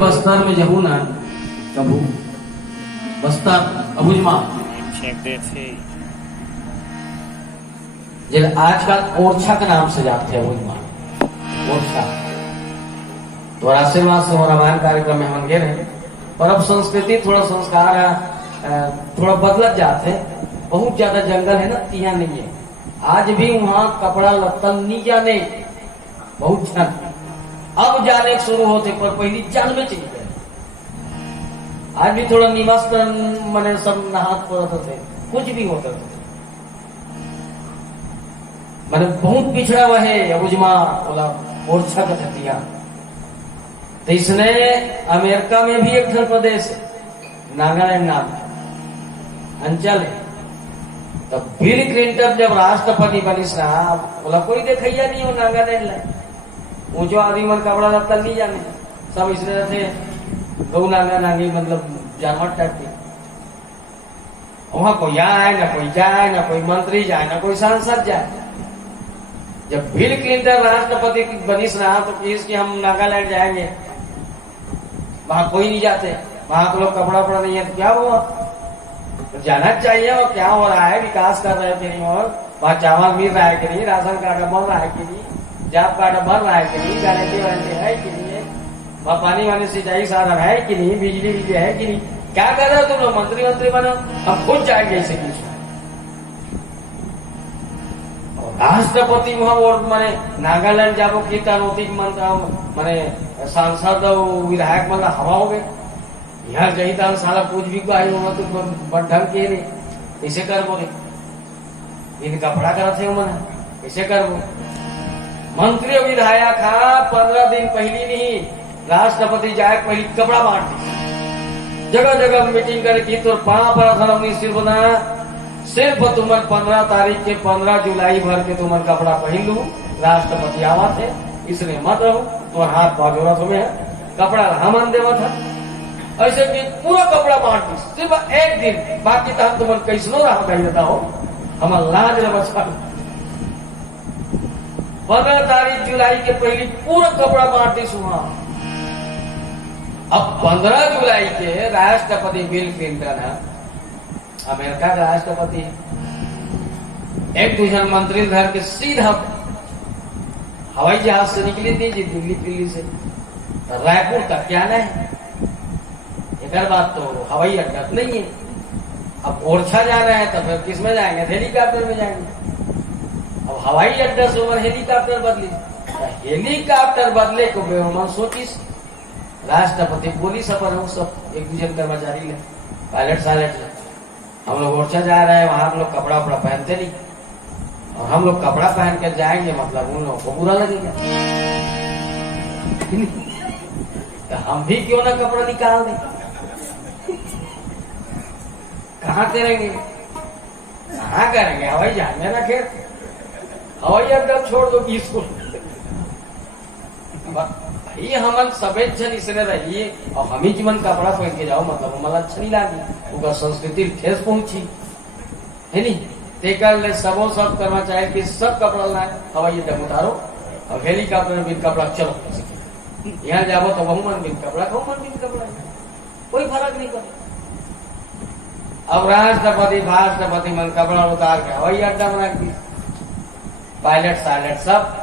बस्तर में जहू ना कबू बस्तर अबुजमा जे आजकल ओरछा के नाम से जानते हैं अबुजमा ओरछा। तो आशीर्वाद से रामायण कार्यक्रम में हम गए रहे और अब संस्कृति थोड़ा संस्कार थोड़ा बदलत जाते हैं। बहुत ज्यादा जंगल है ना, तिहा नहीं है। आज भी वहाँ कपड़ा लत्ता नहीं जाने, बहुत जन अब जाने शुरू होते पर पहली जान में चली गए। आज भी थोड़ा निमस्त मने सब नहात पड़ते थे, कुछ भी होता था। मैंने बहुत पिछड़ा हुआ है अबुजमा बोला ओरछा का धतिया। तो इसने अमेरिका में भी एक प्रदेश नागालैंड नाम अंचल है। तो बिल क्लिंटन जब राष्ट्रपति बनिस ना बोला कोई देखैया नहीं हो नागालैंड ला ऊंचो आदमी मन कपड़ा लत्ता नहीं जाने, सब इसने रहते गौ नांगा नांगी मतलब जानवर टाइप के। वहां कोई आए ना कोई जाए, ना कोई मंत्री जाए, ना कोई सांसद जाए। जब बिल क्लिंटन राष्ट्रपति बनिस ना तो इसकी हम नागालैंड जाएंगे, वहां कोई नहीं जाते, वहां तो लोग कपड़ा वपड़ा नहीं है। तो क्या हुआ, तो जाना चाहिए। और क्या हो रहा है, विकास कर रहे हैं कि नहीं, और वहां चावल मिल रहा है कि नहीं, राशन कार्ड बन रहा है कि नहीं, जॉब कार्ड बन रहा है कि नहीं, गारंटी वारंटी है कि नहीं, वहां पानी वानी सिंचाई साधन है कि नहीं, बिजली बिजली है कि नहीं। क्या कर रहे हो तुम लोग, मंत्री मंत्री बनो, हम खुद जाएंगे इसे कुछ। राष्ट्रपति वहां और माने नागालैंड जाबो की तनौतिक माने सांसद और विधायक मतलब हवा हो गए। यहाँ गई था साला कुछ भी आई होगा तो ढंग के रे ऐसे कर बोले, इन कपड़ा कर थे मन ऐसे कर बो। मंत्री और विधायक 15 दिन पहली नहीं, राष्ट्रपति जाए पहली कपड़ा बांट दी, जगह जगह मीटिंग करे की तो पाँव पर सिर्फ तुमन 15 तारीख के 15 जुलाई भर के तुमन कपड़ा पहन लू, राष्ट्रपति आवा थे इसलिए मत रहो, तो हाथ पा जरूरत हमें कपड़ा हमन देवा था। ऐसे कि पूरा कपड़ा बांट दी, सिर्फ एक दिन, बाकी तो हम तुमन कैसनो रहा कही देता हो, हमारा लाज न बचा। 15 तारीख जुलाई के पहली पूरा कपड़ा बांट दी सुहा। अब 15 जुलाई के राष्ट्रपति बिल क्लिंटन है, अमेरिका का राष्ट्रपति, एक दूसरे मंत्री घर के सीधा हवाई जहाज से निकली थी जी दिल्ली से रायपुर तक। क्या है एक बात, तो हवाई अड्डा नहीं है। अब ओरछा जा रहे हैं तो फिर किस में जाएंगे, हेलीकॉप्टर में जाएंगे। अब हवाई अड्डा से उमर हेलीकॉप्टर बदली, हेलीकॉप्टर बदले को बेमान सोचिस। राष्ट्रपति बोली सफर हो सब एक दूसरे कर्मचारी ले पायलट सायलट ले, हम लोग ओरछा जा रहे हैं, वहां हम लोग कपड़ा वपड़ा पहनते नहीं, और हम लोग कपड़ा पहन कर जाएंगे मतलब उन लोगों को बुरा लगेगा। तो हम भी क्यों ना कपड़ा निकाल दें, कहाँ करेंगे, कहाँ करेंगे, हवाई जहाज में ना खेल, हवाई अड्डा छोड़ दो कि इसको भाई हमन सफेद जन इसने रहिए और हम ही जीवन कपड़ा पहन के जाओ मतलब हमारा अच्छा नहीं लागी, उनका संस्कृति ठेस पहुंची है नहीं। तेकर सबो सब करना चाहे कि सब कपड़ा लाए, हवाई अड्डा उतारो और हेलीकॉप्टर में बिन कपड़ा चलो। यहाँ जाबो तो बहु मन बिन कपड़ा, कहू मन बिन कपड़ा, कोई फर्क नहीं कर। अब राष्ट्रपति मन कपड़ा उतार के हवाई अड्डा बना दी, पायलट सायलट सब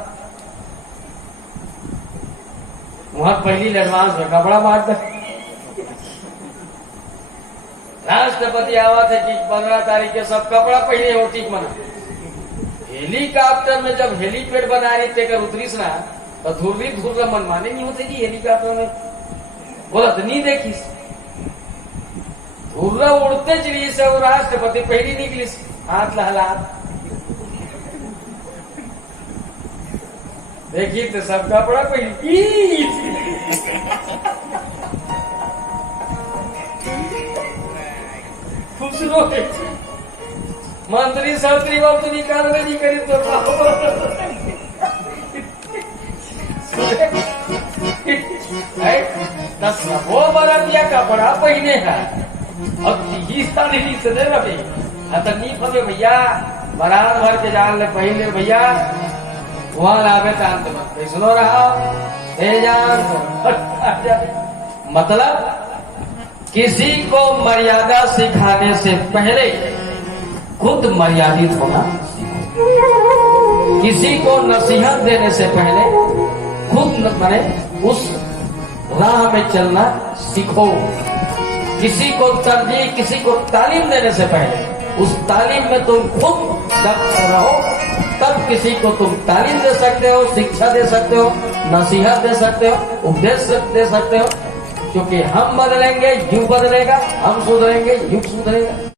वहां पहली एडवांस में कपड़ा बांट दे। राष्ट्रपति आवा थे कि 15 तारीख के सब कपड़ा पहले हो ठीक मना। हेलीकॉप्टर में जब हेलीपैड बना रही थे कर उतरीस ना तो धुर्रा मन माने नहीं होते जी हेलीकॉप्टर में, बोला तो नहीं देखीस धुर्रा उड़ते चलिए से और राष्ट्रपति पहली निकलीस हाथ लहला देखिए तो सब कपड़ा पहली खुशरो मंत्री संतरी वक्त निकाल नहीं करी तो वो बड़ा दिया कपड़ा पहने है और से दे रहे नहीं फंसे भैया, बारात भर के जान ले पहले भैया वहां लाभे कांत मत सुनो रहा जान मतलब किसी को मर्यादा सिखाने से पहले खुद मर्यादित होना सीखो। किसी को नसीहत देने से पहले खुद माने उस राह में चलना सीखो। किसी को तरजीह, किसी को तालीम देने से पहले उस तालीम में तुम खुद दक्ष रहो, तब किसी को तुम तालीम दे सकते हो, शिक्षा दे सकते हो, नसीहत दे सकते हो, उपदेश दे सकते हो। क्योंकि हम बदलेंगे, युग बदलेगा, हम सुधरेंगे, युग सुधरेगा।